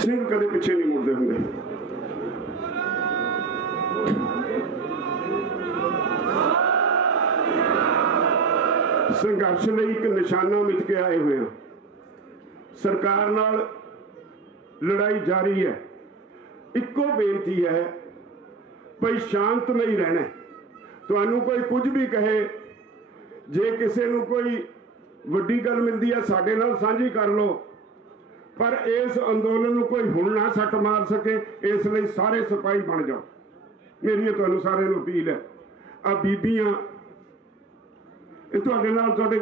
ਸਿੰਘ कदे पिछे नहीं मुड़ते होंगे। संघर्ष ਲਈ एक निशाना मिथ के आए हुए हैं। सरकार नाल लड़ाई जारी है। इक्को बेनती है भाई शांतमई रहना। तुहानू कोई कुछ भी कहे, जे किसी नू कोई वड्डी गल मिलती है साडे नाल सांझी कर लो, पर इस अंदोलन नू कोई हुण ना सट मार सके, इसलिए सारे सिपाही बन जाओ। मेरी तुहानू सारे नू अपील है। आ बीबियां तुहाडे नाल तुहाडे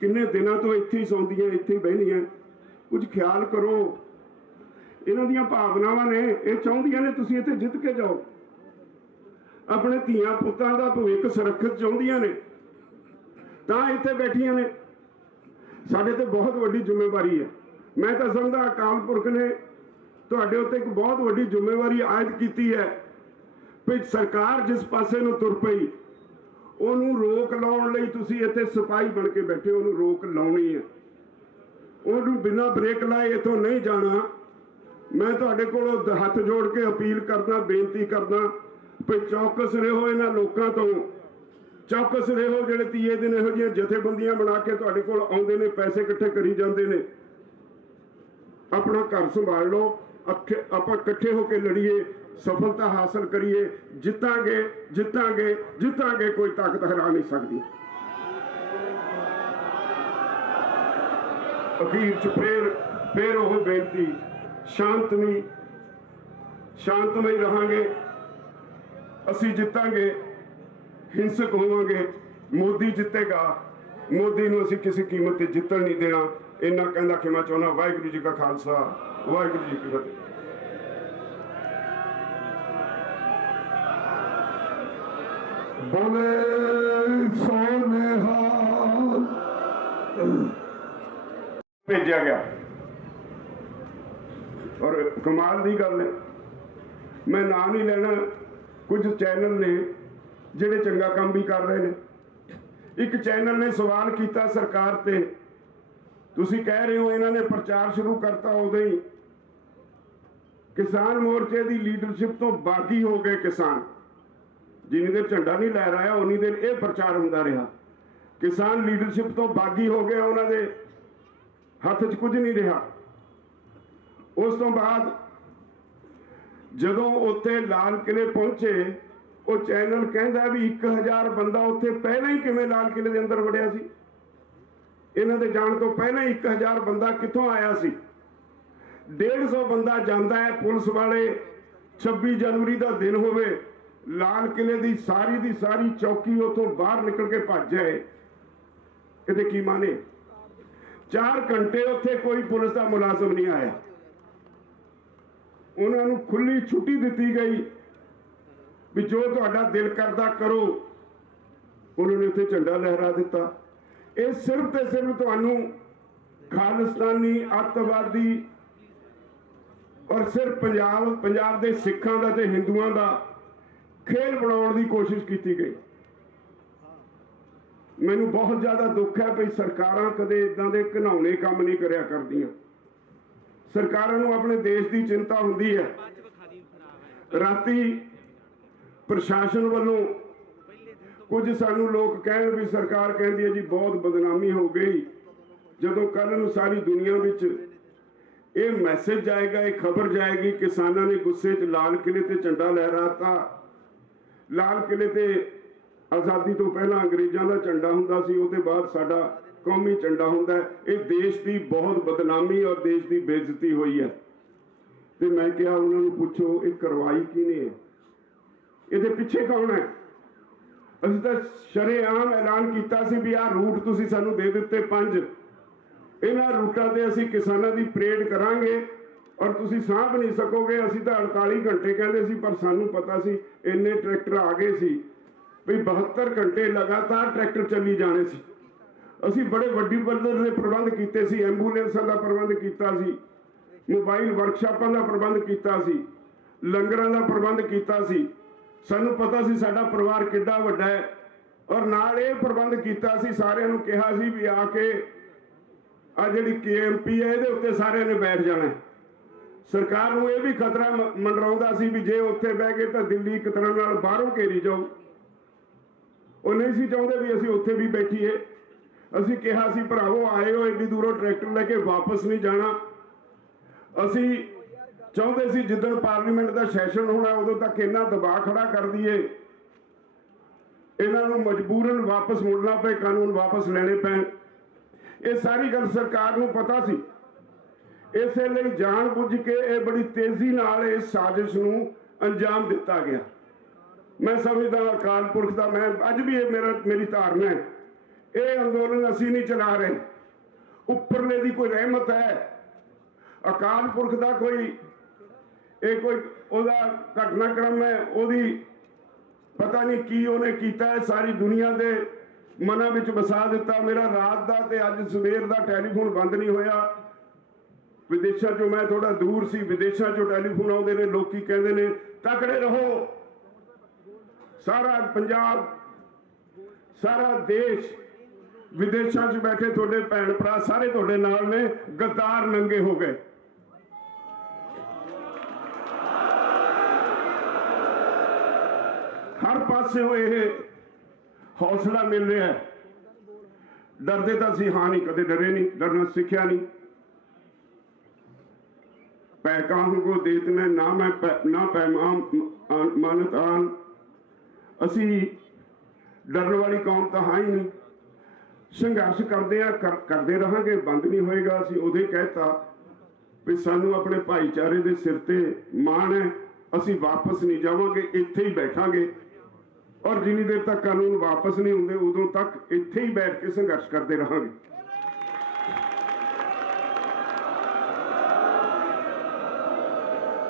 किन्ने दिनों तो इत्थे ही सौंदियां, इत्थे ही बहनियां, कुछ ख्याल करो। इन्हां दीयां भावनावां ने, ये चाहुंदियां ने तुसीं इत्थे जित के जाओ, अपने धीआं पुत्तां दा भविख सुरक्षित चाहुंदियां ने, तां इत्थे बैठियां ने। साडे ते बहुत वड्डी जिम्मेवारी है। मैं तो समझदा अकाल पुरख ने तुहाडे उत्ते एक बहुत वड्डी जिम्मेवारी आयद कीती है भी सरकार जिस पासे नूं तुर पई ਉਹਨੂੰ रोक लाउण लई तुसीं इत्थे सिपाही बन के बैठे, ਉਹਨੂੰ रोक लाउणी है। ਉਹਨੂੰ बिना ब्रेक लाए इत्थों नहीं जाना। मैं तुहाडे कोलों हथ जोड़ के अपील करदा, बेनती करदा भी चौकस रहो, इन्हां लोकां तो चौकस रहो ਜਿਹੜੇ ਤੀਏ ਦਿਨ ਇਹੋ ਜਿਹੀਆਂ ਜਥੇਬੰਦੀਆਂ बना के तुहाडे कोल आउंदे ने, पैसे इकट्ठे करी जांदे ने। अपना घर संभाल लो, आपां इकट्ठे होकर लड़ीए, सफलता हासिल करिए, जितांगे जितांगे जितांगे, कोई ताकत हरा नहीं सकती। अखीर च फिर वो बेनती, शांतमई रहांगे, असी जितांगे, हिंसक होवांगे, मोदी जितेगा। मोदी नूं असी किसी कीमत ते जितण नहीं देना। इन्ना कहंदा खिमा चाहुंदा। वाहिगुरू जी का खालसा, वाहिगुरू जी की फतेह। बोले सोनेहाल भेजा गया। और कमाल की गल है, मैं नाम नहीं लेना, कुछ चैनल ने जिहड़े चंगा काम भी कर रहे हैं। एक चैनल ने सवाल किया सरकार ते, तुसीं कह रहे हो इन्हों ने प्रचार शुरू करता, उदों ही किसान मोर्चे की लीडरशिप तो बागी हो गए किसान। जिन्नी देर झंडा नहीं लहराया उन्नी देर यह प्रचार होंदा रहा। किसान लीडरशिप तो बागी हो गए, उन्होंने हथ च कुछ नहीं रहा। उस तो बाद जदों उत्थे लाल किले पहुंचे, वो चैनल कहता भी 1000 बंदा उत्थे पहले ही किवें लाल किले के अंदर वड़िया सी। इन्हां दे जाण तो पहले 1000 बंदा कित्थों आया सी। 150 बंदा जाता है, पुलिस वाले 26 जनवरी का दिन होवे, लाल किले की सारी चौकी उतों बाहर निकल के भज जाए, ये की माने। 4 घंटे उत्थे कोई पुलिस का मुलाजम नहीं आया। उन्होंने खुली छुट्टी दी गई भी जो तुहाडा दिल करदा करो। उन्होंने उत्थे झंडा लहरा दिता। ये सिर्फ ते सिर्फ तुहानू खालिस्तानी अतवादी और सिर्फ पंजाब दे सिखां दा ते हिंदुआं दा खेल बनाने की कोशिश की गई। मैनू बहुत ज्यादा दुख है भी सरकारां कदे इदां दे घिनौने काम नहीं करिया करदियां। सरकारां नूं अपने देश की चिंता हुंदी है। राती प्रशासन वालों कुछ सानू लोग कहण भी सरकार कहती है जी बहुत बदनामी हो गई, जदों कल नूं सारी दुनिया विच ये मैसेज जाएगा, ये खबर जाएगी किसानों ने गुस्से च लाल किले ते झंडा लहराता। लाल किले ते आज़ादी तो पहला अंग्रेजों का झंडा हुंदा सी, उसदे बाद साडा कौमी झंडा हुंदा है। ये देश की बहुत बदनामी और देश की बेइज्जती हुई है। तो मैं कहा उन्होंने पूछो ये करवाई किने है, ये पिछे कौन है। असीं तां शरेआम ऐलान किया सी भी आ रूट तुसीं सानूं दे दिते 5, इन्हां रूटां ते असीं किसानां दी परेड करांगे और तुसीं साँभ नहीं सकोगे। असीं तां 48 घंटे कहते सी, पर सानूं पता सी इन्ने ट्रैक्टर आ गए सी भी 72 घंटे लगातार ट्रैक्टर चली जाने सी। असीं बड़े वड्डी पद्धर के प्रबंध कीते सी, एंबूलेंसां दा प्रबंध कीता सी, मोबाइल वर्कशापां दा प्रबंध कीता सी, लंगरां दा प्रबंध कीता सी। सानूं पता सी साडा परिवार किड्डा वड्डा है और नाल ये प्रबंध कीता सी, सारिआं नूं कहा सी भी आके आ जिहड़ी KMP है इहदे उत्ते सारिआं ने बैठ जाना। सरकार ਨੂੰ ਇਹ ਵੀ ਖਤਰਾ ਮੰਡਰਾਉਂਦਾ ਸੀ ਵੀ ਜੇ ਉੱਥੇ ਬਹਿ ਗਏ ਤਾਂ ਦਿੱਲੀ ਇੱਕ ਤਰ੍ਹਾਂ ਨਾਲ ਬਾਹਰੋਂ ਘੇਰੀ ਜਾਊ। ਉਹ ਨਹੀਂ ਸੀ ਚਾਹੁੰਦੇ ਵੀ ਅਸੀਂ ਉੱਥੇ ਵੀ ਬੈਠੀਏ। ਅਸੀਂ ਕਿਹਾ ਸੀ ਭਰਾਵੋ ਆਏ ਹੋ ਇੰਨੀ ਦੂਰੋਂ ਟਰੈਕਟਰ ਲੈ ਕੇ ਵਾਪਸ ਨਹੀਂ ਜਾਣਾ। ਅਸੀਂ ਚਾਹੁੰਦੇ ਸੀ ਜਿੱਦਣ ਪਾਰਲੀਮੈਂਟ ਦਾ ਸੈਸ਼ਨ ਹੋਣਾ ਉਦੋਂ ਤੱਕ ਇੰਨਾ ਦਬਾਅ ਖੜਾ ਕਰ ਦਈਏ, ਇਹਨਾਂ ਨੂੰ ਮਜਬੂਰਨ ਵਾਪਸ ਮੁੜਨਾ ਪਏ, ਕਾਨੂੰਨ ਵਾਪਸ ਲੈਣੇ ਪੈਣ। ਇਹ ਸਾਰੀ ਗੱਲ ਸਰਕਾਰ ਨੂੰ ਪਤਾ ਸੀ। ਇਸੇ ਲਈ ਜਾਣ ਬੁੱਝ ਕੇ ਇਹ ਬੜੀ ਤੇਜ਼ੀ ਨਾਲ ਇਸ ਸਾਜ਼ਿਸ਼ ਨੂੰ ਅੰਜਾਮ ਦਿੱਤਾ ਗਿਆ। ਮੈਂ ਸਮਝਦਾ ਅਕਾਲ ਪੁਰਖ ਦਾ, ਮੈਂ ਅੱਜ ਵੀ ਇਹ ਮੇਰੀ ਧਾਰਨਾ ਹੈ, ਇਹ ਅੰਦੋਲਨ ਅਸੀਂ ਨਹੀਂ ਚਲਾ ਰਹੇ, ਉੱਪਰਲੇ ਦੀ ਕੋਈ ਰਹਿਮਤ ਹੈ। ਅਕਾਲ ਪੁਰਖ ਦਾ ਕੋਈ ਉਹਦਾ ਘਟਨਾਕ੍ਰਮ ਹੈ, ਉਹਦੀ ਪਤਾ ਨਹੀਂ ਕੀ ਉਹਨੇ ਕੀਤਾ ਹੈ, ਸਾਰੀ ਦੁਨੀਆ ਦੇ ਮਨਾਂ ਵਿੱਚ ਵਸਾ ਦਿੱਤਾ। ਮੇਰਾ ਰਾਤ ਦਾ ਤੇ ਅੱਜ ਸਵੇਰ ਦਾ ਟੈਲੀਫੋਨ ਬੰਦ ਨਹੀਂ ਹੋਇਆ। ਵਿਦੇਸ਼ਾਂ ਚੋਂ, ਮੈਂ ਥੋੜਾ ਦੂਰ ਸੀ, ਵਿਦੇਸ਼ਾਂ ਚੋਂ ਟੈਲੀਫੋਨ ਆਉਂਦੇ ਨੇ, ਲੋਕੀ ਕਹਿੰਦੇ ਨੇ ਤਕੜੇ ਰਹੋ। ਸਾਰਾ ਪੰਜਾਬ, ਸਾਰਾ ਦੇਸ਼, ਵਿਦੇਸ਼ਾਂ 'ਚ ਬੈਠੇ ਤੁਹਾਡੇ ਭੈਣ ਭਰਾ ਸਾਰੇ ਤੁਹਾਡੇ ਨਾਲ ਨੇ। ਗੱਦਾਰ ਨੰਗੇ ਹੋ ਗਏ। ਹਰ ਪਾਸਿਓਂ ਇਹ ਹੌਸਲਾ ਮਿਲ ਰਿਹਾ ਹੈ। ਡਰਦੇ ਤਾਂ ਸੀ ਹਾਂ ਨਹੀਂ, ਕਦੇ ਡਰੇ ਨਹੀਂ, ਡਰਨਾ ਸਿੱਖਿਆ ਨਹੀਂ। ਪੈ ਕਾਹੂ ਕੋ ਦੇਤ ਮੈਂ ਨਾ ਮੈਂ ਨਾ ਪੈਮਾਨ ਮਾਨਤ ਆਨ। ਅਸੀਂ ਡਰਨ ਵਾਲੀ ਕੌਮ ਤਾਂ ਹਾਂ ਹੀ ਨਹੀਂ। ਸੰਘਰਸ਼ ਕਰਦੇ ਰਹਾਂਗੇ, ਬੰਦ ਨਹੀਂ ਹੋਏਗਾ। ਅਸੀਂ ਉਦੋਂ ਹੀ ਕਹਿਤਾ ਵੀ ਸਾਨੂੰ ਆਪਣੇ ਭਾਈਚਾਰੇ ਦੇ ਸਿਰ ਤੇ ਮਾਣ ਹੈ, ਅਸੀਂ ਵਾਪਸ ਨਹੀਂ ਜਾਵਾਂਗੇ, ਇੱਥੇ ਹੀ ਬੈਠਾਂਗੇ। ਔਰ ਜਿੰਨੀ ਦੇਰ ਤੱਕ ਕਾਨੂੰਨ ਵਾਪਸ ਨਹੀਂ ਹੁੰਦੇ ਉਦੋਂ ਤੱਕ ਇੱਥੇ ਹੀ ਬੈਠ ਕੇ ਸੰਘਰਸ਼ ਕਰਦੇ ਰਹਾਂਗੇ।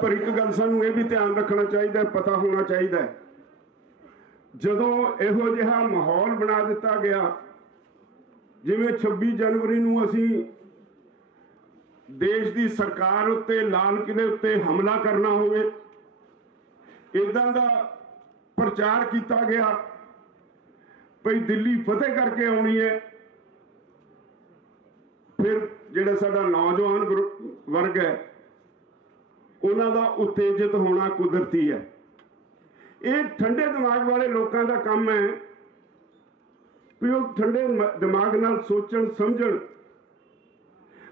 ਪਰ ਇੱਕ ਗੱਲ ਸਾਨੂੰ ਇਹ ਵੀ ਧਿਆਨ ਰੱਖਣਾ ਚਾਹੀਦਾ, ਪਤਾ ਹੋਣਾ ਚਾਹੀਦਾ, ਜਦੋਂ ਇਹੋ ਜਿਹਾ ਮਾਹੌਲ ਬਣਾ ਦਿੱਤਾ ਗਿਆ, ਜਿਵੇਂ 26 ਜਨਵਰੀ ਨੂੰ ਅਸੀਂ ਦੇਸ਼ ਦੀ ਸਰਕਾਰ ਉੱਤੇ, ਲਾਲ ਕਿਲੇ ਉੱਤੇ ਹਮਲਾ ਕਰਨਾ ਹੋਵੇ, ਇਦਾਂ ਦਾ ਪ੍ਰਚਾਰ ਕੀਤਾ ਗਿਆ ਭਈ ਦਿੱਲੀ ਫਤਿਹ ਕਰਕੇ ਆਉਣੀ ਹੈ। ਫਿਰ ਜਿਹੜਾ ਸਾਡਾ ਨੌਜਵਾਨ ਵਰਗ ਹੈ ਉਹਨਾਂ ਦਾ ਉਤੇਜਿਤ ਹੋਣਾ ਕੁਦਰਤੀ ਹੈ। ਇਹ ਠੰਡੇ ਦਿਮਾਗ ਵਾਲੇ ਲੋਕਾਂ ਦਾ ਕੰਮ ਹੈ ਵੀ ਉਹ ਠੰਡੇ ਦਿਮਾਗ ਨਾਲ ਸੋਚਣ ਸਮਝਣ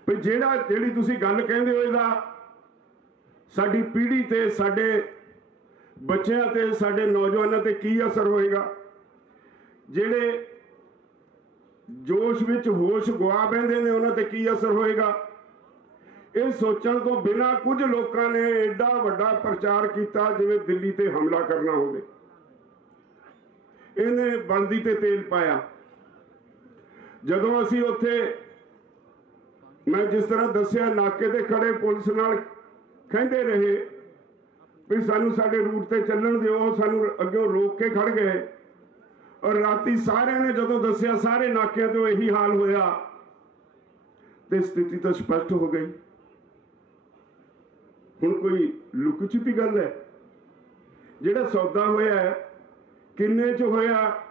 ਵੀ ਜਿਹੜੀ ਤੁਸੀਂ ਗੱਲ ਕਹਿੰਦੇ ਹੋ ਇਹਦਾ ਸਾਡੀ ਪੀੜ੍ਹੀ ਤੇ, ਸਾਡੇ ਬੱਚਿਆਂ ਤੇ, ਸਾਡੇ ਨੌਜਵਾਨਾਂ ਤੇ ਕੀ ਅਸਰ ਹੋਏਗਾ। ਜਿਹੜੇ ਜੋਸ਼ ਵਿੱਚ ਹੋਸ਼ ਗਵਾ ਬੈਂਦੇ ਨੇ ਉਹਨਾਂ ਤੇ ਕੀ ਅਸਰ ਹੋਏਗਾ। ਇਹ ਸੋਚਣ ਤੋਂ ਬਿਨਾਂ ਕੁਝ ਲੋਕਾਂ ਨੇ ਐਡਾ ਵੱਡਾ ਪ੍ਰਚਾਰ ਕੀਤਾ ਜਿਵੇਂ ਦਿੱਲੀ ਤੇ ਹਮਲਾ ਕਰਨਾ ਹੋਵੇ। ਇਹਨੇ ਬਲਦੀ ਤੇ ਤੇਲ ਪਾਇਆ। ਜਦੋਂ ਅਸੀਂ ਉੱਥੇ, ਮੈਂ ਜਿਸ ਤਰ੍ਹਾਂ ਦੱਸਿਆ, ਨਾਕੇ ਤੇ ਖੜੇ ਪੁਲਿਸ ਨਾਲ ਕਹਿੰਦੇ ਰਹੇ ਵੀ ਸਾਨੂੰ ਸਾਡੇ ਰੂਟ ਤੇ ਚੱਲਣ ਦਿਓ, ਸਾਨੂੰ ਅੱਗੋਂ ਰੋਕ ਕੇ ਖੜ ਗਏ। ਔਰ ਰਾਤੀ ਸਾਰਿਆਂ ਨੇ ਜਦੋਂ ਦੱਸਿਆ, ਸਾਰੇ ਨਾਕਿਆਂ ਤੇ ਇਹੀ ਹਾਲ ਹੋਇਆ ਤੇ ਸਥਿਤੀ ਤਾਂ ਸਪਸ਼ਟ ਹੋ ਗਈ। ਹੁਣ ਕੋਈ ਲੁਕ ਛਿਪੀ ਗੱਲ ਹੈ? ਜਿਹੜਾ ਸੌਦਾ ਹੋਇਆ ਹੈ ਕਿੰਨੇ 'ਚ ਹੋਇਆ?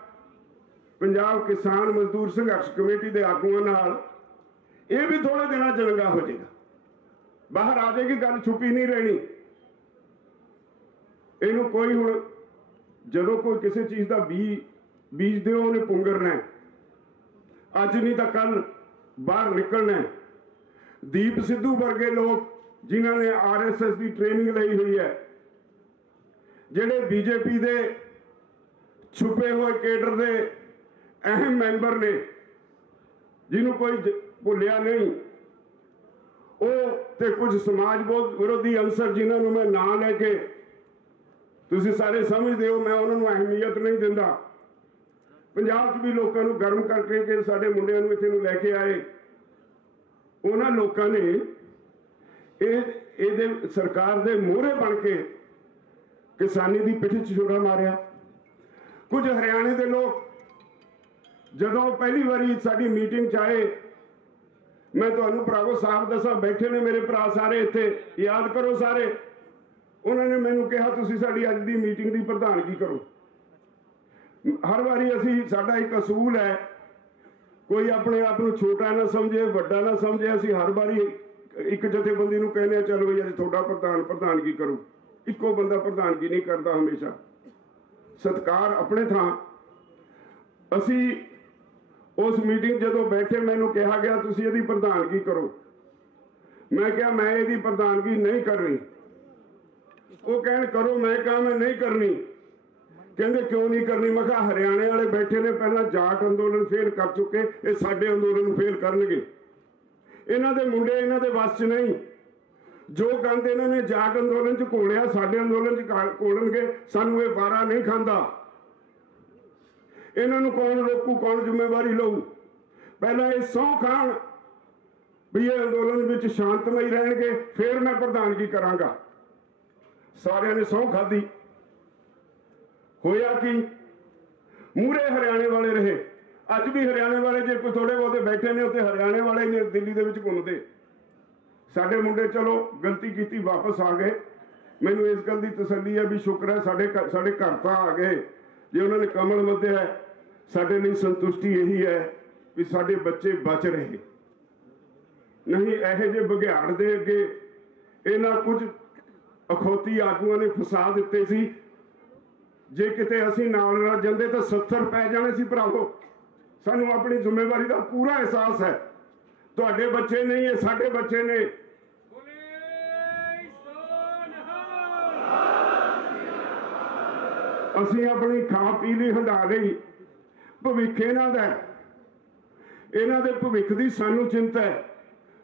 ਪੰਜਾਬ ਕਿਸਾਨ ਮਜ਼ਦੂਰ ਸੰਘਰਸ਼ ਕਮੇਟੀ ਦੇ ਆਗੂਆਂ ਨਾਲ ਇਹ ਵੀ ਥੋੜੇ ਦਿਨਾਂ 'ਚ ਲੰਗਾ ਹੋ ਜਾਏਗਾ, ਬਾਹਰ ਆ ਜਾਏਗੀ, ਗੱਲ ਛੁਪੀ ਨਹੀਂ ਰਹਿਣੀ। ਇਹਨੂੰ ਕੋਈ, ਹੁਣ ਜਦੋਂ ਕੋਈ ਕਿਸੇ ਚੀਜ਼ ਦਾ ਬੀਜਦੇ ਹੋ ਉਹਨੇ ਪੁੰਗਰਨਾ, ਅੱਜ ਨਹੀਂ ਤਾਂ ਕੱਲ ਬਾਹਰ ਨਿਕਲਣਾ। ਦੀਪ ਸਿੱਧੂ ਵਰਗੇ ਲੋਕ ਜਿਨ੍ਹਾਂ ਨੇ RSS ਦੀ ਟ੍ਰੇਨਿੰਗ ਲਈ ਹੋਈ ਹੈ, ਜਿਹੜੇ BJP ਦੇ ਛੁਪੇ ਹੋਏ ਕੇਡਰ ਦੇ ਅਹਿਮ ਮੈਂਬਰ ਨੇ, ਜਿਹਨੂੰ ਕੋਈ ਭੁੱਲਿਆ ਨਹੀਂ, ਉਹ ਤੇ ਕੁਝ ਸਮਾਜ ਵਿਰੋਧੀ ਅੰਸਰ ਜਿਨ੍ਹਾਂ ਨੂੰ ਮੈਂ ਨਾਂ ਲੈ ਕੇ, ਤੁਸੀਂ ਸਾਰੇ ਸਮਝਦੇ ਹੋ, ਮੈਂ ਉਹਨਾਂ ਨੂੰ ਅਹਿਮੀਅਤ ਨਹੀਂ ਦਿੰਦਾ। ਪੰਜਾਬ 'ਚ ਵੀ ਲੋਕਾਂ ਨੂੰ ਗਰਮ ਕਰਕੇ ਕਿ ਸਾਡੇ ਮੁੰਡਿਆਂ ਨੂੰ ਇੱਥੇ ਨੂੰ ਲੈ ਕੇ ਆਏ, ਉਹਨਾਂ ਲੋਕਾਂ ਨੇ ਇਹਦੇ ਸਰਕਾਰ ਦੇ ਮੋਹਰੇ ਬਣ ਕੇ ਕਿਸਾਨੀ ਦੀ ਪਿੱਠ 'ਚ ਛੁਰਾ ਮਾਰਿਆ। ਕੁਝ ਹਰਿਆਣੇ ਦੇ ਲੋਕ ਜਦੋਂ ਪਹਿਲੀ ਵਾਰੀ ਸਾਡੀ ਮੀਟਿੰਗ 'ਚ ਆਏ, ਮੈਂ ਤੁਹਾਨੂੰ ਭਰਾਵੋ ਸਾਫ਼ ਦੱਸਾਂ, ਬੈਠੇ ਨੇ ਮੇਰੇ ਭਰਾ ਸਾਰੇ ਇੱਥੇ, ਯਾਦ ਕਰੋ ਸਾਰੇ, ਉਹਨਾਂ ਨੇ ਮੈਨੂੰ ਕਿਹਾ ਤੁਸੀਂ ਸਾਡੀ ਅੱਜ ਦੀ ਮੀਟਿੰਗ ਦੀ ਪ੍ਰਧਾਨਗੀ ਕਰੋ। ਹਰ ਵਾਰੀ ਅਸੀਂ, ਸਾਡਾ ਇੱਕ ਅਸੂਲ ਹੈ, ਕੋਈ ਆਪਣੇ ਆਪ ਨੂੰ ਛੋਟਾ ਨਾ ਸਮਝੇ, ਵੱਡਾ ਨਾ ਸਮਝੇ। ਅਸੀਂ ਹਰ ਵਾਰੀ ਇੱਕ ਜਥੇਬੰਦੀ ਨੂੰ ਕਹਿੰਦੇ ਆ ਚਲੋ ਵੀ ਅੱਜ ਤੁਹਾਡਾ ਪ੍ਰਧਾਨਗੀ ਕਰੂ, ਇੱਕੋ ਬੰਦਾ ਪ੍ਰਧਾਨਗੀ ਨਹੀਂ ਕਰਦਾ ਹਮੇਸ਼ਾ। ਸਤਿਕਾਰ ਆਪਣੇ ਥਾਂ। ਅਸੀਂ ਉਸ ਮੀਟਿੰਗ ਜਦੋਂ ਬੈਠੇ ਮੈਨੂੰ ਕਿਹਾ ਗਿਆ ਤੁਸੀਂ ਇਹਦੀ ਪ੍ਰਧਾਨਗੀ ਕਰੋ। ਮੈਂ ਕਿਹਾ ਮੈਂ ਇਹਦੀ ਪ੍ਰਧਾਨਗੀ ਨਹੀਂ ਕਰਨੀ। ਉਹ ਕਹਿਣ ਕਰੋ, ਮੈਂ ਕਹਾ ਮੈਂ ਨਹੀਂ ਕਰਨੀ। ਕਹਿੰਦੇ ਕਿਉਂ ਨਹੀਂ ਕਰਨੀ? ਮੈਂ ਕਿਹਾ ਹਰਿਆਣੇ ਵਾਲੇ ਬੈਠੇ ਨੇ, ਪਹਿਲਾਂ ਜਾਟ ਅੰਦੋਲਨ ਫੇਲ ਕਰ ਚੁੱਕੇ, ਇਹ ਸਾਡੇ ਅੰਦੋਲਨ ਨੂੰ ਫੇਲ ਕਰਨਗੇ। ਇਹਨਾਂ ਦੇ ਮੁੰਡੇ ਇਹਨਾਂ ਦੇ ਵੱਸ 'ਚ ਨਹੀਂ। ਜੋ ਗੰਦ ਇਹਨਾਂ ਨੇ ਜਾਟ ਅੰਦੋਲਨ 'ਚ ਘੋਲਿਆ ਸਾਡੇ ਅੰਦੋਲਨ 'ਚ ਘੋਲਣਗੇ। ਸਾਨੂੰ ਇਹ ਵਾਰਾ ਨਹੀਂ ਖਾਂਦਾ। ਇਹਨਾਂ ਨੂੰ ਕੌਣ ਰੋਕੂ, ਕੌਣ ਜ਼ਿੰਮੇਵਾਰੀ ਲਊ? ਪਹਿਲਾਂ ਇਹ ਸਹੁੰ ਖਾਣ ਵੀ ਇਹ ਅੰਦੋਲਨ ਵਿੱਚ ਸ਼ਾਂਤਮਈ ਰਹਿਣਗੇ, ਫਿਰ ਮੈਂ ਪ੍ਰਧਾਨਗੀ ਕਰਾਂਗਾ। ਸਾਰਿਆਂ ਨੇ ਸਹੁੰ ਖਾਧੀ। ਹੋਇਆ ਕੀ? ਮੂਹਰੇ ਹਰਿਆਣੇ ਵਾਲੇ ਰਹੇ। ਅੱਜ ਵੀ ਹਰਿਆਣੇ ਵਾਲੇ ਜੇ ਕੋਈ ਥੋੜੇ ਬਹੁਤੇ ਬੈਠੇ ਨੇ ਉੱਥੇ ਹਰਿਆਣੇ ਵਾਲੇ ਨੇ ਦਿੱਲੀ ਦੇ ਵਿੱਚ ਘੁੰਮਦੇ। ਸਾਡੇ ਮੁੰਡੇ ਚਲੋ ਗਲਤੀ ਕੀਤੀ ਵਾਪਸ ਆ ਗਏ। ਮੈਨੂੰ ਇਸ ਗੱਲ ਦੀ ਤਸੱਲੀ ਹੈ ਵੀ ਸ਼ੁਕਰ ਹੈ ਸਾਡੇ ਘਰ ਤਾਂ ਆ ਗਏ। ਜੇ ਉਹਨਾਂ ਨੇ ਕਮਲ ਮੱਧਿਆ, ਸਾਡੇ ਲਈ ਸੰਤੁਸ਼ਟੀ ਇਹੀ ਹੈ ਵੀ ਸਾਡੇ ਬੱਚੇ ਬਚ ਰਹੇ। ਨਹੀਂ ਇਹੋ ਜਿਹੇ ਬਘਿਆੜ ਦੇ ਅੱਗੇ ਇਹਨਾਂ ਕੁਝ ਅਖੌਤੀ ਆਗੂਆਂ ਨੇ ਫਸਾ ਦਿੱਤੇ ਸੀ। ਜੇ ਕਿਤੇ ਅਸੀਂ ਨਾਲ ਰਲ ਜਾਂਦੇ ਤਾਂ 70 ਪੈ ਜਾਣੇ ਸੀ ਭਰਾਵੋ। ਸਾਨੂੰ ਆਪਣੀ ਜ਼ਿੰਮੇਵਾਰੀ ਦਾ ਪੂਰਾ ਅਹਿਸਾਸ ਹੈ। ਤੁਹਾਡੇ ਬੱਚੇ ਨਹੀਂ, ਇਹ ਸਾਡੇ ਬੱਚੇ ਨੇ। ਅਸੀਂ ਆਪਣੀ ਖਾ ਪੀ ਲਈ, ਹੰਢਾ ਲਈ। ਭਵਿੱਖ ਇਹਨਾਂ ਦਾ, ਇਹਨਾਂ ਦੇ ਭਵਿੱਖ ਦੀ ਸਾਨੂੰ ਚਿੰਤਾ ਹੈ।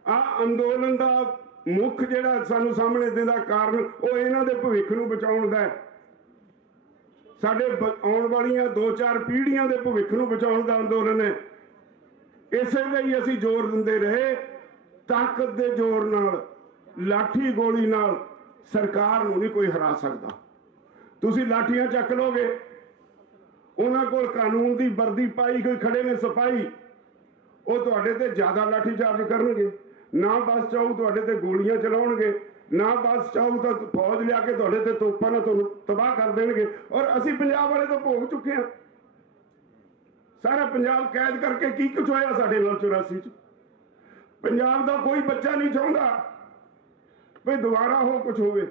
ਆਹ ਅੰਦੋਲਨ ਦਾ ਮੁੱਖ ਜਿਹੜਾ ਸਾਨੂੰ ਸਾਹਮਣੇ ਦਿੰਦਾ ਕਾਰਨ ਉਹ ਇਹਨਾਂ ਦੇ ਭਵਿੱਖ ਨੂੰ ਬਚਾਉਣ ਦਾ ਹੈ। ਸਾਡੇ ਆਉਣ ਵਾਲੀਆਂ 2-4 ਪੀੜ੍ਹੀਆਂ ਦੇ ਭਵਿੱਖ ਨੂੰ ਬਚਾਉਣ ਦਾ ਅੰਦੋਲਨ ਹੈ। ਇਸੇ ਲਈ ਅਸੀਂ ਜ਼ੋਰ ਦਿੰਦੇ ਰਹੇ। ਤਾਕਤ ਦੇ ਜ਼ੋਰ ਨਾਲ, ਲਾਠੀ ਗੋਲੀ ਨਾਲ ਸਰਕਾਰ ਨੂੰ ਨਹੀਂ ਕੋਈ ਹਰਾ ਸਕਦਾ। ਤੁਸੀਂ ਲਾਠੀਆਂ ਚੱਕ ਲੋਗੇ, ਉਹਨਾਂ ਕੋਲ ਕਾਨੂੰਨ ਦੀ ਵਰਦੀ ਪਾਈ ਕੋਈ ਖੜੇ ਨੇ ਸਿਪਾਹੀ, ਉਹ ਤੁਹਾਡੇ ਤੇ ਜ਼ਿਆਦਾ ਲਾਠੀ ਚਾਰਜ ਕਰਨਗੇ। ਨਾ ਬਸ ਚਾਹੂ ਤੁਹਾਡੇ ਤੇ ਗੋਲੀਆਂ ਚਲਾਉਣਗੇ, ਨਾ ਬਸ ਚਾਹੂ ਤਾਂ ਫੌਜ ਲਿਆ ਕੇ ਤੁਹਾਡੇ ਤੇ ਤੋਪਾਂ ਨਾਲ ਤੁਹਾਨੂੰ ਤਬਾਹ ਕਰ ਦੇਣਗੇ। ਔਰ ਅਸੀਂ ਪੰਜਾਬ ਵਾਲੇ ਤਾਂ ਭੋਗ ਚੁੱਕੇ ਹਾਂ। ਸਾਰਾ ਪੰਜਾਬ ਕੈਦ ਕਰਕੇ ਕੀ ਕੁਝ ਹੋਇਆ ਸਾਡੇ ਨਾਲ 84 ਚ। ਪੰਜਾਬ ਦਾ ਕੋਈ ਬੱਚਾ ਨਹੀਂ ਚਾਹੁੰਦਾ ਵੀ ਦੁਬਾਰਾ ਉਹ ਕੁਝ ਹੋਵੇ।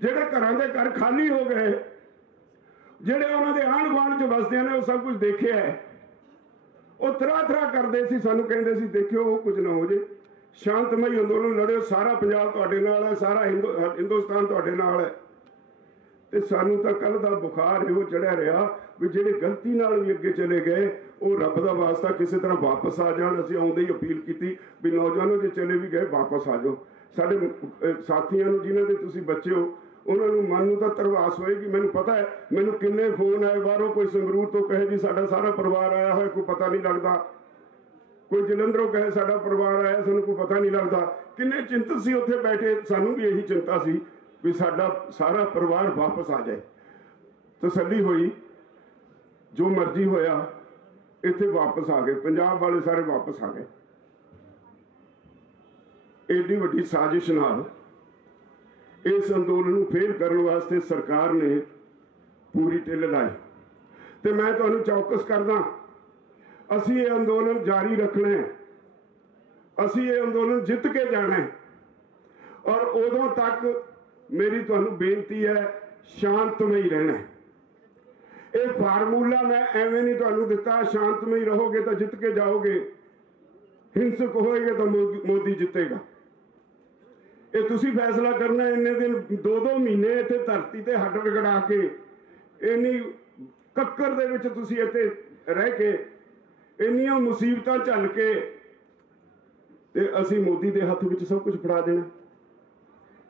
ਜਿਹੜੇ ਘਰਾਂ ਦੇ ਘਰ ਖਾਲੀ ਹੋ ਗਏ, ਜਿਹੜੇ ਉਹਨਾਂ ਦੇ ਆਂਢ ਗੁਆਂਢ 'ਚ ਵਸਦੇ ਨੇ, ਉਹ ਸਭ ਕੁਝ ਦੇਖਿਆ ਹੈ। ਉਹ ਤਰ੍ਹਾਂ ਕਰਦੇ ਸੀ, ਸਾਨੂੰ ਕਹਿੰਦੇ ਸੀ ਦੇਖਿਓ ਉਹ ਕੁਝ ਨਾ ਹੋ ਜੇ। ਸ਼ਾਂਤਮਈ ਅੰਦੋਲਨ ਲੜਿਓ, ਸਾਰਾ ਪੰਜਾਬ ਤੁਹਾਡੇ ਨਾਲ ਹੈ, ਸਾਰਾ ਹਿੰਦੁਸਤਾਨ ਤੁਹਾਡੇ ਨਾਲ ਹੈ। ਤੇ ਸਾਨੂੰ ਤਾਂ ਕੱਲ ਦਾ ਬੁਖਾਰ ਇਹੋ ਚੜਿਆ ਰਿਹਾ ਵੀ ਜਿਹੜੇ ਗਲਤੀ ਨਾਲ ਵੀ ਅੱਗੇ ਚਲੇ ਗਏ ਉਹ ਰੱਬ ਦਾ ਵਾਸਤਾ ਕਿਸੇ ਤਰ੍ਹਾਂ ਵਾਪਸ ਆ ਜਾਣ। ਅਸੀਂ ਆਉਂਦੇ ਹੀ ਅਪੀਲ ਕੀਤੀ ਵੀ ਨੌਜਵਾਨੋ ਜੇ ਚਲੇ ਵੀ ਗਏ ਵਾਪਸ ਆ ਜਾਓ। ਸਾਡੇ ਸਾਥੀਆਂ ਨੂੰ ਜਿਨ੍ਹਾਂ ਦੇ ਤੁਸੀਂ ਬੱਚੇ ਹੋ ਉਹਨਾਂ ਨੂੰ ਮਨ ਨੂੰ ਤਾਂ ਧਰਵਾਸ ਹੋਏਗੀ। ਮੈਨੂੰ ਪਤਾ ਹੈ, ਮੈਨੂੰ ਕਿੰਨੇ ਫੋਨ ਆਏ ਬਾਹਰੋਂ, ਕੋਈ ਸੰਗਰੂਰ ਤੋਂ ਕਹੇ ਜੀ ਸਾਡਾ ਸਾਰਾ ਪਰਿਵਾਰ ਆਇਆ ਹੋਇਆ, ਕੋਈ ਪਤਾ ਨਹੀਂ ਲੱਗਦਾ। ਕੋਈ ਜਲੰਧਰੋਂ ਕਹੇ ਸਾਡਾ ਪਰਿਵਾਰ ਆਇਆ, ਸਾਨੂੰ ਕੋਈ ਪਤਾ ਨਹੀਂ ਲੱਗਦਾ। ਕਿੰਨੇ ਚਿੰਤਤ ਸੀ ਉੱਥੇ ਬੈਠੇ। ਸਾਨੂੰ ਵੀ ਇਹੀ ਚਿੰਤਾ ਸੀ ਵੀ ਸਾਡਾ ਸਾਰਾ ਪਰਿਵਾਰ ਵਾਪਸ ਆ ਜਾਏ। ਤਸੱਲੀ ਹੋਈ, ਜੋ ਮਰਜ਼ੀ ਹੋਇਆ, ਇੱਥੇ ਵਾਪਸ ਆ ਗਏ। ਪੰਜਾਬ ਵਾਲੇ ਸਾਰੇ ਵਾਪਸ ਆ ਗਏ। ਏਡੀ ਵੱਡੀ ਸਾਜ਼ਿਸ਼ ਨਾਲ ਇਸ ਅੰਦੋਲਨ ਨੂੰ ਫੇਲ ਕਰਨ ਵਾਸਤੇ ਸਰਕਾਰ ਨੇ ਪੂਰੀ ਢਿੱਲ ਲਾਈ। ਤੇ ਮੈਂ ਤੁਹਾਨੂੰ ਚੌਕਸ ਕਰਦਾ, ਅਸੀਂ ਇਹ ਅੰਦੋਲਨ ਜਾਰੀ ਰੱਖਣਾ ਹੈ। ਅਸੀਂ ਇਹ ਅੰਦੋਲਨ ਜਿੱਤ ਕੇ ਜਾਣਾ ਹੈ। ਔਰ ਉਦੋਂ ਤੱਕ ਮੇਰੀ ਤੁਹਾਨੂੰ ਬੇਨਤੀ ਹੈ, ਸ਼ਾਂਤਮਈ ਰਹਿਣਾ। ਇਹ ਫਾਰਮੂਲਾ ਮੈਂ ਐਵੇਂ ਨਹੀਂ ਤੁਹਾਨੂੰ ਦਿੱਤਾ ਸ਼ਾਂਤਮਈ ਰਹੋਗੇ ਤਾਂ ਜਿੱਤ ਕੇ ਜਾਓਗੇ, ਹਿੰਸਕ ਹੋਏਗੇ ਤਾਂ ਮੋਦੀ ਜਿੱਤੇਗਾ। ਇਹ ਤੁਸੀਂ ਫੈਸਲਾ ਕਰਨਾ। ਇੰਨੇ ਦਿਨ 2-2 ਮਹੀਨੇ ਇੱਥੇ ਧਰਤੀ ਤੇ ਹੱਡ ਰਗੜਾ ਕੇ, ਇੰਨੀ ਕੱਕਰ ਦੇ ਵਿੱਚ ਤੁਸੀਂ ਇੱਥੇ ਰਹਿ ਕੇ, ਇੰਨੀਆਂ ਮੁਸੀਬਤਾਂ ਝੱਲ ਕੇ, ਤੇ ਅਸੀਂ ਮੋਦੀ ਦੇ ਹੱਥ ਵਿੱਚ ਸਭ ਕੁਝ ਫੜਾ ਦੇਣਾ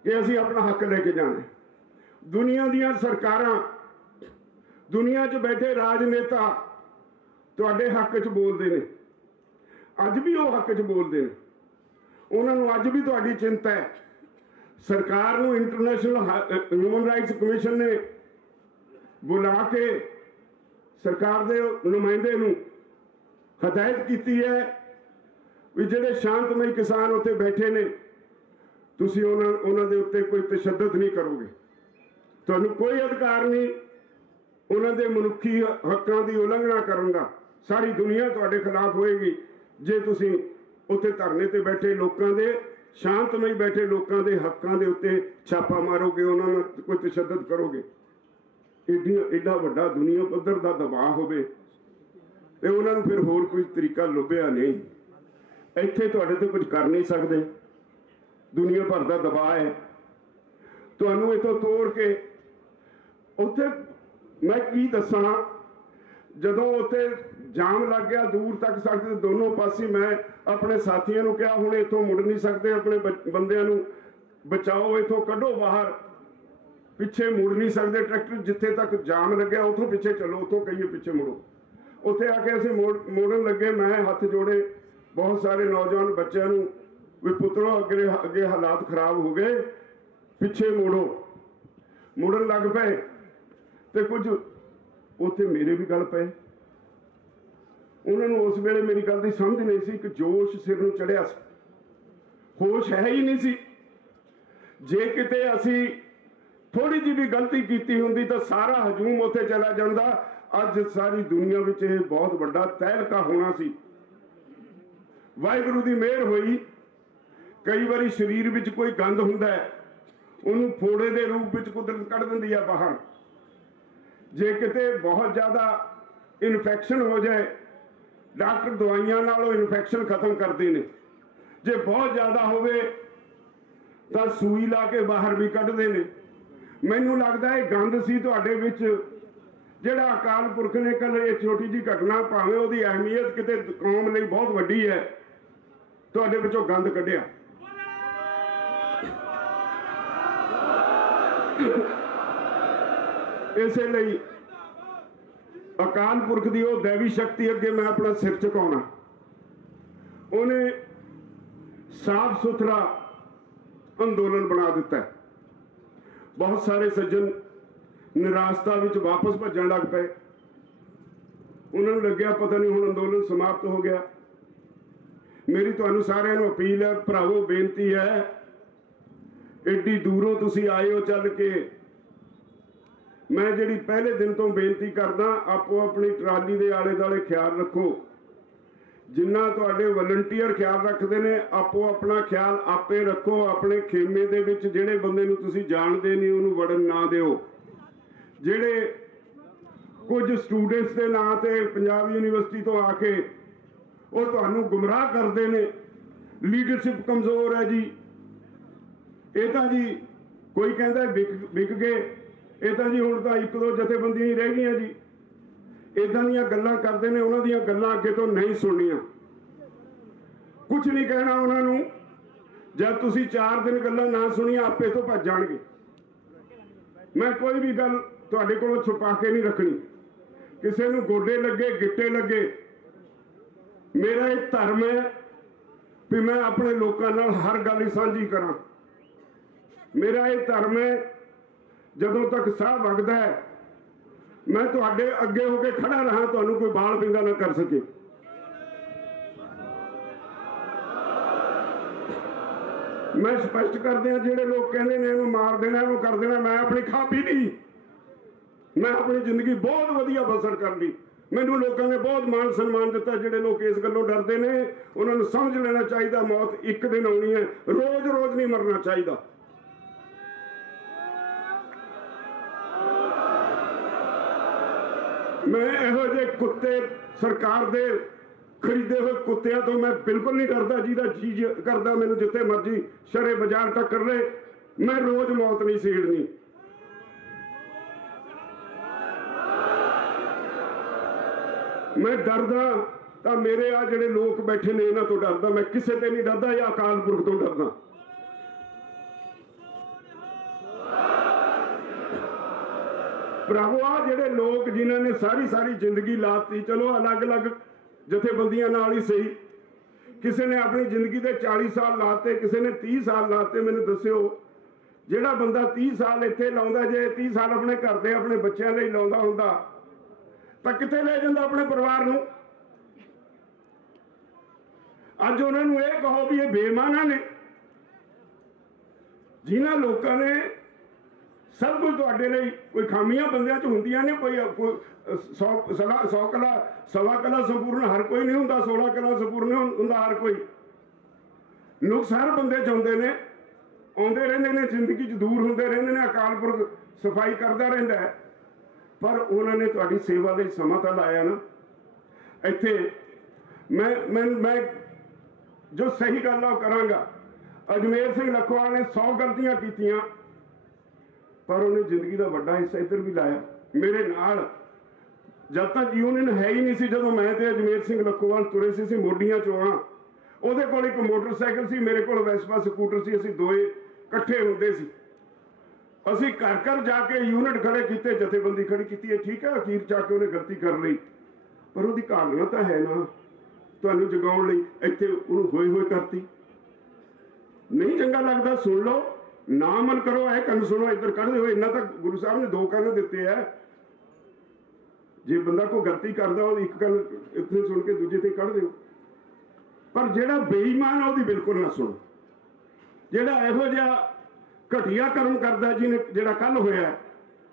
ਕਿ ਅਸੀਂ ਆਪਣਾ ਹੱਕ ਲੈ ਕੇ ਜਾਣਾ। ਦੁਨੀਆ ਦੀਆਂ ਸਰਕਾਰਾਂ, ਦੁਨੀਆ 'ਚ ਬੈਠੇ ਰਾਜਨੇਤਾ ਤੁਹਾਡੇ ਹੱਕ 'ਚ ਬੋਲਦੇ ਨੇ। ਅੱਜ ਵੀ ਉਹ ਹੱਕ 'ਚ ਬੋਲਦੇ ਨੇ। ਉਹਨਾਂ ਨੂੰ ਅੱਜ ਵੀ ਤੁਹਾਡੀ ਚਿੰਤਾ ਹੈ। ਸਰਕਾਰ ਨੂੰ ਇੰਟਰਨੈਸ਼ਨਲ ਹਿਊਮਨ ਰਾਈਟਸ ਕਮਿਸ਼ਨ ਨੇ ਬੁਲਾ ਕੇ ਸਰਕਾਰ ਦੇ ਨੁਮਾਇੰਦੇ ਨੂੰ ਹਦਾਇਤ ਕੀਤੀ ਹੈ ਵੀ ਜਿਹੜੇ ਸ਼ਾਂਤਮਈ ਕਿਸਾਨ ਉੱਥੇ ਬੈਠੇ ਨੇ, ਤੁਸੀਂ ਉਹਨਾਂ ਦੇ ਉੱਤੇ ਕੋਈ ਤਸ਼ੱਦਦ ਨਹੀਂ ਕਰੋਗੇ। ਤੁਹਾਨੂੰ ਕੋਈ ਅਧਿਕਾਰ ਨਹੀਂ ਉਹਨਾਂ ਦੇ ਮਨੁੱਖੀ ਹੱਕਾਂ ਦੀ ਉਲੰਘਣਾ ਕਰਨ ਦਾ। ਸਾਰੀ ਦੁਨੀਆ ਤੁਹਾਡੇ ਖਿਲਾਫ ਹੋਏਗੀ ਜੇ ਤੁਸੀਂ ਉੱਥੇ ਧਰਨੇ ਤੇ ਬੈਠੇ ਲੋਕਾਂ ਦੇ ਸ਼ਾਂਤਮਈ ਬੈਠੇ ਲੋਕਾਂ ਦੇ ਹੱਕਾਂ ਦੇ ਉੱਤੇ ਛਾਪਾ ਮਾਰੋਗੇ, ਉਹਨਾਂ ਨੂੰ ਕੋਈ ਤਸ਼ੱਦਦ ਕਰੋਗੇ, ਐਡਾ ਵੱਡਾ ਦੁਨੀਆ ਪੱਧਰ ਦਾ ਦਬਾਅ ਹੋਵੇ ਤੇ ਉਹਨਾਂ ਨੂੰ ਫਿਰ ਹੋਰ ਕੋਈ ਤਰੀਕਾ ਲੱਭਿਆ ਨਹੀਂ। ਇੱਥੇ ਤੁਹਾਡੇ ਤੇ ਕੁਝ ਕਰ ਨਹੀਂ ਸਕਦੇ, ਦੁਨੀਆ ਭਰ ਦਾ ਦਬਾਅ ਹੈ। ਤੁਹਾਨੂੰ ਇੱਥੋਂ ਤੋੜ ਕੇ ਉੱਥੇ ਮੈਂ ਕੀ ਦੱਸਾਂ, ਜਦੋਂ ਉੱਥੇ ਜਾਮ ਲੱਗ ਗਿਆ ਦੂਰ ਤੱਕ ਸੜਕ ਦੇ ਦੋਨੋਂ ਪਾਸੇ, ਮੈਂ ਆਪਣੇ ਸਾਥੀਆਂ ਨੂੰ ਕਿਹਾ ਹੁਣ ਇੱਥੋਂ ਮੁੜ ਨਹੀਂ ਸਕਦੇ, ਆਪਣੇ ਬੰਦਿਆਂ ਨੂੰ ਬਚਾਓ, ਇੱਥੋਂ ਕੱਢੋ ਬਾਹਰ, ਪਿੱਛੇ ਮੁੜ ਨਹੀਂ ਸਕਦੇ ਟਰੈਕਟਰ, ਜਿੱਥੇ ਤੱਕ ਜਾਮ ਲੱਗਿਆ ਉੱਥੋਂ ਪਿੱਛੇ ਚੱਲੋ, ਉੱਥੋਂ ਕਹੀਏ ਪਿੱਛੇ ਮੁੜੋ। ਉੱਥੇ ਆ ਕੇ ਅਸੀਂ ਮੋੜਨ ਲੱਗੇ, ਮੈਂ ਹੱਥ ਜੋੜੇ ਬਹੁਤ ਸਾਰੇ ਨੌਜਵਾਨ ਬੱਚਿਆਂ ਨੂੰ ਵੀ ਪੁੱਤਰੋ ਅੱਗੇ ਹਾਲਾਤ ਖਰਾਬ ਹੋ ਗਏ, ਪਿੱਛੇ ਮੋੜੋ। ਮੁੜਨ ਲੱਗ ਪਏ ਤੇ ਕੁਝ ਉੱਥੇ ਮੇਰੇ ਵੀ ਗੱਲ ਪਏ। ਉਹਨਾਂ ਨੂੰ ਉਸ ਵੇਲੇ ਮੇਰੀ ਗੱਲ ਦੀ ਸਮਝ ਨਹੀਂ ਸੀ, ਇੱਕ ਜੋਸ਼ ਸਿਰ ਨੂੰ ਚੜਿਆ ਸੀ, ਹੋਸ਼ ਹੈ ਹੀ ਨਹੀਂ ਸੀ। ਜੇ ਕਿਤੇ ਅਸੀਂ ਥੋੜੀ ਜਿਹੀ ਵੀ ਗਲਤੀ ਕੀਤੀ ਹੁੰਦੀ ਤਾਂ ਸਾਰਾ ਹਜੂਮ ਉੱਥੇ ਚਲਾ ਜਾਂਦਾ। ਅੱਜ ਸਾਰੀ ਦੁਨੀਆ ਵਿੱਚ ਇਹ ਬਹੁਤ ਵੱਡਾ ਤਹਿਲਕਾ ਹੋਣਾ ਸੀ। ਵਾਹਿਗੁਰੂ ਦੀ ਮਿਹਰ ਹੋਈ। ਕਈ ਵਾਰੀ ਸਰੀਰ ਵਿੱਚ ਕੋਈ ਗੰਦ ਹੁੰਦਾ ਹੈ, ਉਹਨੂੰ ਫੋੜੇ ਦੇ ਰੂਪ ਵਿੱਚ ਕੁਦਰਤ ਕੱਢ ਦਿੰਦੀ ਆ ਬਾਹਰ। ਜੇ ਕਿਤੇ ਬਹੁਤ ਜ਼ਿਆਦਾ ਇਨਫੈਕਸ਼ਨ ਹੋ ਜਾਏ, ਡਾਕਟਰ ਦਵਾਈਆਂ ਨਾਲ ਉਹ ਇਨਫੈਕਸ਼ਨ ਖਤਮ ਕਰਦੇ ਨੇ। ਜੇ ਬਹੁਤ ਜ਼ਿਆਦਾ ਹੋਵੇ ਤਾਂ ਸੂਈ ਲਾ ਕੇ ਬਾਹਰ ਵੀ ਕੱਢਦੇ ਨੇ। ਮੈਨੂੰ ਲੱਗਦਾ ਇਹ ਗੰਦ ਸੀ ਤੁਹਾਡੇ ਵਿੱਚ, ਜਿਹੜਾ ਅਕਾਲ ਪੁਰਖ ਨੇ ਕੱਲ ਇਹ ਛੋਟੀ ਜਿਹੀ ਘਟਨਾ, ਭਾਵੇਂ ਉਹਦੀ ਅਹਿਮੀਅਤ ਕਿਤੇ ਕੌਮ ਲਈ ਬਹੁਤ ਵੱਡੀ ਹੈ, ਤੁਹਾਡੇ ਵਿੱਚੋਂ ਗੰਦ ਕੱਢਿਆ। ਇਸੇ ਲਈ ਅਕਾਲ ਪੁਰਖ ਦੀ ਉਹ ਦੇਵੀ ਸ਼ਕਤੀ ਅੱਗੇ ਮੈਂ ਆਪਣਾ ਸਿਰ ਝੁਕਾਉਣਾ। ਉਹਨੇ ਸਾਫ਼ ਸੁਥਰਾ ਅੰਦੋਲਨ ਬਣਾ ਦਿੱਤਾ। ਬਹੁਤ ਸਾਰੇ ਸੱਜਣ ਨਿਰਾਸ਼ਤਾ ਵਿੱਚ ਵਾਪਸ ਭੱਜਣ ਲੱਗ ਪਏ। ਉਹਨਾਂ ਨੂੰ ਲੱਗਿਆ ਪਤਾ ਨਹੀਂ ਹੁਣ ਅੰਦੋਲਨ ਸਮਾਪਤ ਹੋ ਗਿਆ। ਮੇਰੀ ਤੁਹਾਨੂੰ ਸਾਰਿਆਂ ਨੂੰ ਅਪੀਲ ਹੈ, ਭਰਾਵੋ, ਬੇਨਤੀ ਹੈ, ਏਡੀ ਦੂਰੋਂ ਤੁਸੀਂ ਆਏ ਹੋ ਚੱਲ ਕੇ। ਮੈਂ ਜਿਹੜੀ ਪਹਿਲੇ ਦਿਨ ਤੋਂ ਬੇਨਤੀ ਕਰਦਾ, ਆਪੋ ਆਪਣੀ ਟਰਾਲੀ ਦੇ ਆਲੇ ਦੁਆਲੇ ਖਿਆਲ ਰੱਖੋ। ਜਿੰਨਾ ਤੁਹਾਡੇ ਵਲੰਟੀਅਰ ਖਿਆਲ ਰੱਖਦੇ ਨੇ, ਆਪੋ ਆਪਣਾ ਖਿਆਲ ਆਪੇ ਰੱਖੋ। ਆਪਣੇ ਖੇਮੇ ਦੇ ਵਿੱਚ ਜਿਹੜੇ ਬੰਦੇ ਨੂੰ ਤੁਸੀਂ ਜਾਣਦੇ ਨਹੀਂ ਉਹਨੂੰ ਵੜਨ ਨਾ ਦਿਓ। ਜਿਹੜੇ ਕੁਝ ਸਟੂਡੈਂਟਸ ਦੇ ਨਾਂ ਤੇ ਪੰਜਾਬ ਯੂਨੀਵਰਸਿਟੀ ਤੋਂ ਆ ਕੇ ਉਹ ਤੁਹਾਨੂੰ ਗੁੰਮਰਾਹ ਕਰਦੇ ਨੇ, ਲੀਡਰਸ਼ਿਪ ਕਮਜ਼ੋਰ ਹੈ ਜੀ, ਇਹ ਤਾਂ ਜੀ ਕੋਈ ਕਹਿੰਦਾ ਵਿਕ ਗਏ, ਇਹ ਤਾਂ ਜੀ ਹੁਣ ਤਾਂ ਇੱਕ ਦੋ ਜਥੇਬੰਦੀਆਂ ਹੀ ਰਹਿ ਗਈਆਂ ਜੀ, ਇਦਾਂ ਦੀਆਂ ਗੱਲਾਂ ਕਰਦੇ ਨੇ। ਉਹਨਾਂ ਦੀਆਂ ਗੱਲਾਂ ਅੱਗੇ ਤੋਂ ਨਹੀਂ ਸੁਣਨੀਆਂ, ਕੁਝ ਨਹੀਂ ਕਹਿਣਾ ਉਹਨਾਂ ਨੂੰ। ਜਦ ਤੁਸੀਂ 4 ਦਿਨ ਗੱਲਾਂ ਨਾ ਸੁਣੀਆਂ, ਆਪੇ ਤੋਂ ਭੱਜ ਜਾਣਗੇ। ਮੈਂ ਕੋਈ ਵੀ ਗੱਲ ਤੁਹਾਡੇ ਕੋਲੋਂ ਛੁਪਾ ਕੇ ਨਹੀਂ ਰੱਖਣੀ। ਕਿਸੇ ਨੂੰ ਗੋਡੇ ਲੱਗੇ, ਗਿੱਟੇ ਲੱਗੇ, ਮੇਰਾ ਇਹ ਧਰਮ ਹੈ ਵੀ ਮੈਂ ਆਪਣੇ ਲੋਕਾਂ ਨਾਲ ਹਰ ਗੱਲ ਹੀ ਸਾਂਝੀ ਕਰਾਂ। ਮੇਰਾ ਇਹ ਧਰਮ ਹੈ, ਜਦੋਂ ਤੱਕ ਸਾਹ ਵਗਦਾ ਹੈ ਮੈਂ ਤੁਹਾਡੇ ਅੱਗੇ ਹੋ ਕੇ ਖੜਾ ਰਹਾ, ਤੁਹਾਨੂੰ ਕੋਈ ਬਾਲ ਪਿੰਗਾ ਨਾ ਕਰ ਸਕੇ। ਮੈਂ ਸਪਸ਼ਟ ਕਰਦਿਆਂ, ਜਿਹੜੇ ਲੋਕ ਕਹਿੰਦੇ ਨੇ ਇਹਨੂੰ ਮਾਰ ਦੇਣਾ, ਇਹਨੂੰ ਕਰ ਦੇਣਾ, ਮੈਂ ਆਪਣੀ ਖਾਪੀ ਨਹੀਂ। ਮੈਂ ਆਪਣੀ ਜ਼ਿੰਦਗੀ ਬਹੁਤ ਵਧੀਆ ਬਸਰ ਕਰ ਲਈ। ਮੈਨੂੰ ਲੋਕਾਂ ਨੇ ਬਹੁਤ ਮਾਣ ਸਨਮਾਨ ਦਿੱਤਾ। ਜਿਹੜੇ ਲੋਕ ਇਸ ਗੱਲੋਂ ਡਰਦੇ ਨੇ, ਉਹਨਾਂ ਨੂੰ ਸਮਝ ਲੈਣਾ ਚਾਹੀਦਾ ਮੌਤ ਇੱਕ ਦਿਨ ਆਉਣੀ ਹੈ, ਰੋਜ਼ ਰੋਜ਼ ਨਹੀਂ ਮਰਨਾ ਚਾਹੀਦਾ। ਮੈਂ ਇਹੋ ਜਿਹੇ ਕੁੱਤੇ, ਸਰਕਾਰ ਦੇ ਖਰੀਦੇ ਹੋਏ ਕੁੱਤਿਆਂ ਤੋਂ ਮੈਂ ਬਿਲਕੁਲ ਨਹੀਂ ਡਰਦਾ। ਜਿਹਦਾ ਜੀ ਕਰਦਾ ਮੈਨੂੰ ਜਿੱਥੇ ਮਰਜੀ ਸ਼ਰੇ ਬਾਜ਼ਾਰ ਟੱਕਰ ਲੈ, ਮੈਂ ਰੋਜ਼ ਮੌਤ ਨਹੀਂ ਸੇੜਨੀ। ਮੈਂ ਡਰਦਾ ਤਾਂ ਮੇਰੇ ਆ ਜਿਹੜੇ ਲੋਕ ਬੈਠੇ ਨੇ ਇਹਨਾਂ ਤੋਂ ਡਰਦਾ। ਮੈਂ ਕਿਸੇ ਤੇ ਨਹੀਂ ਡਰਦਾ, ਜਾਂ ਅਕਾਲ ਪੁਰਖ ਤੋਂ ਡਰਦਾ। ਭਰਾਵੋ, ਆ ਜਿਹੜੇ ਲੋਕ ਜਿਨ੍ਹਾਂ ਨੇ ਸਾਰੀ ਜ਼ਿੰਦਗੀ ਲਾਤੀ, ਚਲੋ ਅਲੱਗ-ਅਲੱਗ ਜਥੇਬੰਦੀਆਂ ਨਾਲ ਹੀ ਸਹੀ, ਕਿਸੇ ਨੇ ਆਪਣੀ ਜ਼ਿੰਦਗੀ ਦੇ 40 ਸਾਲ ਲਾਤੇ, ਕਿਸੇ ਨੇ 30 ਸਾਲ ਲਾਤੇ। ਮੈਨੂੰ ਦੱਸਿਓ, ਜਿਹੜਾ ਬੰਦਾ 30 ਸਾਲ ਇੱਥੇ ਲਾਉਂਦਾ, ਜੇ 30 ਸਾਲ ਆਪਣੇ ਘਰ ਦੇ ਆਪਣੇ ਬੱਚਿਆਂ ਲਈ ਲਾਉਂਦਾ ਹੁੰਦਾ ਤਾਂ ਕਿੱਥੇ ਲੈ ਜਾਂਦਾ ਆਪਣੇ ਪਰਿਵਾਰ ਨੂੰ? ਅੱਜ ਉਹਨਾਂ ਨੂੰ ਇਹ ਕਹੋ ਵੀ ਇਹ ਬੇਈਮਾਨਾਂ ਨੇ। ਜਿਨ੍ਹਾਂ ਲੋਕਾਂ ਨੇ ਸਭ ਕੁਝ ਤੁਹਾਡੇ ਲਈ, ਕੋਈ ਖਾਮੀਆਂ ਬੰਦਿਆਂ 'ਚ ਹੁੰਦੀਆਂ ਨੇ, ਕੋਈ 100 ਕਲਾ ਸਵਾ ਕਲਾ ਸੰਪੂਰਨ ਹਰ ਕੋਈ ਨਹੀਂ ਹੁੰਦਾ, 16 ਕਲਾ ਸੰਪੂਰਨ ਹੁੰਦਾ ਹਰ ਕੋਈ। ਨੁਕਸ ਹਰ ਬੰਦੇ ਚਾਹੁੰਦੇ ਨੇ, ਆਉਂਦੇ ਰਹਿੰਦੇ ਨੇ, ਜ਼ਿੰਦਗੀ 'ਚ ਦੂਰ ਹੁੰਦੇ ਰਹਿੰਦੇ ਨੇ, ਅਕਾਲ ਪੁਰਖ ਸਫਾਈ ਕਰਦਾ ਰਹਿੰਦਾ ਹੈ, ਪਰ ਉਹਨਾਂ ਨੇ ਤੁਹਾਡੀ ਸੇਵਾ ਲਈ ਸਮਾਂ ਤਾਂ ਲਾਇਆ ਨਾ। ਇੱਥੇ ਮੈਂ ਜੋ ਸਹੀ ਗੱਲ ਆ ਉਹ ਕਰਾਂਗਾ। ਅਜਮੇਰ ਸਿੰਘ ਲੱਖੋਵਾਲ ਨੇ 100 ਗਲਤੀਆਂ ਕੀਤੀਆਂ, ਪਰ ਉਹਨੇ ਜ਼ਿੰਦਗੀ ਦਾ ਵੱਡਾ ਹਿੱਸਾ ਇੱਧਰ ਵੀ ਲਾਇਆ ਮੇਰੇ ਨਾਲ। ਜਦ ਤੱਕ ਯੂਨੀਅਨ ਹੈ ਹੀ ਨਹੀਂ ਸੀ, ਜਦੋਂ ਮੈਂ ਤੇ ਅਜਮੇਰ ਸਿੰਘ ਲੱਖੋਵਾਲ ਤੁਰੇ ਸੀ ਮੋਢੀਆਂ ਚੋਂ ਆ, ਉਹਦੇ ਕੋਲ ਇੱਕ ਮੋਟਰਸਾਈਕਲ ਸੀ, ਮੇਰੇ ਕੋਲ ਵੈਸਪਾ ਸਕੂਟਰ ਸੀ, ਅਸੀਂ ਦੋਏ ਇਕੱਠੇ ਹੁੰਦੇ ਸੀ। ਅਸੀਂ ਘਰ ਘਰ ਜਾ ਕੇ ਯੂਨਿਟ ਖੜੇ ਕੀਤੇ, ਜਥੇਬੰਦੀ ਖੜੀ ਕੀਤੀ ਹੈ, ਠੀਕ ਹੈ। ਅਖੀਰ ਜਾ ਕੇ ਉਹਨੇ ਗਲਤੀ ਕਰ ਲਈ, ਪਰ ਉਹਦੀ ਕਾਰਨਾ ਤਾਂ ਹੈ ਨਾ ਤੁਹਾਨੂੰ ਜਗਾਉਣ ਲਈ। ਇੱਥੇ ਉਹਨੂੰ ਹੋਏ ਕਰਤੀ। ਨਹੀਂ ਚੰਗਾ ਲੱਗਦਾ ਸੁਣ ਲਓ, ਨਾ ਅਮਲ ਕਰੋ, ਇਹ ਕੰਨ ਸੁਣੋ, ਇੱਧਰ ਕੱਢਦੇ ਹੋਏ। ਇੰਨਾ ਤਾਂ ਗੁਰੂ ਸਾਹਿਬ ਨੇ 2 ਕੰਨ ਦਿੱਤੇ ਆ। ਜੇ ਬੰਦਾ ਕੋਈ ਗਲਤੀ ਕਰਦਾ ਉਹ ਇੱਕ ਕੰਨ ਇੱਥੇ ਸੁਣ ਕੇ ਦੂਜੇ ਤੇ ਕੱਢ ਦਿਓ, ਪਰ ਜਿਹੜਾ ਬੇਈਮਾਨ ਆ ਉਹਦੀ ਬਿਲਕੁਲ ਨਾ ਸੁਣੋ। ਜਿਹੜਾ ਇਹੋ ਜਿਹਾ ਘਟੀਆ ਕਰਮ ਕਰਦਾ, ਜਿਹਨੇ ਜਿਹੜਾ ਕੱਲ ਹੋਇਆ,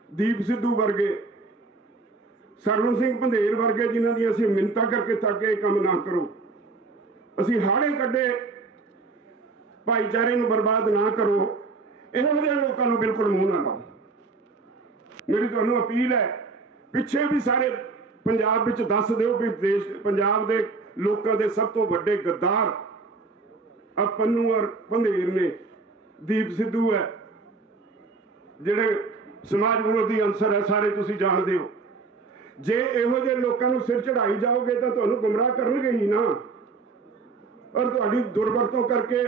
ਦੀਪ ਸਿੱਧੂ ਵਰਗੇ, ਸਰਵਨ ਸਿੰਘ ਪੰਧੇਰ ਵਰਗੇ, ਜਿਨ੍ਹਾਂ ਦੀਆਂ ਅਸੀਂ ਮਿੰਨਤਾਂ ਕਰਕੇ ਥੱਕ ਗਏ, ਕੰਮ ਨਾ ਕਰੋ। ਅਸੀਂ ਹਾੜੇ ਕੱਢੇ, ਭਾਈਚਾਰੇ ਨੂੰ ਬਰਬਾਦ ਨਾ ਕਰੋ। ਇਹੋ ਜਿਹੇ ਲੋਕਾਂ ਨੂੰ ਬਿਲਕੁਲ ਮੂੰਹ ਨਾ ਲਾਓ। ਮੇਰੀ ਤੁਹਾਨੂੰ ਅਪੀਲ ਹੈ, ਪਿੱਛੇ ਵੀ ਸਾਰੇ ਪੰਜਾਬ ਵਿੱਚ ਦੱਸ ਦਿਓ ਵੀ ਪੰਜਾਬ ਦੇ ਲੋਕਾਂ ਦੇ ਸਭ ਤੋਂ ਵੱਡੇ ਗੱਦਾਰ ਆ ਪੰਨੂ ਔਰ ਪੰਧੇਰ ਨੇ, ਦੀਪ ਸਿੱਧੂ ਹੈ, ਜਿਹੜੇ ਸਮਾਜ ਵਿਰੋਧੀ ਅੰਸਰ ਹੈ, ਸਾਰੇ ਤੁਸੀਂ ਜਾਣਦੇ ਹੋ। ਜੇ ਇਹੋ ਜਿਹੇ ਲੋਕਾਂ ਨੂੰ ਸਿਰ ਚੜਾਈ ਜਾਓਗੇ ਤਾਂ ਤੁਹਾਨੂੰ ਗੁੰਮਰਾਹ ਕਰਨਗੇ ਹੀ ਨਾ, ਔਰ ਤੁਹਾਡੀ ਦੁਰਵਰਤੋਂ ਕਰਕੇ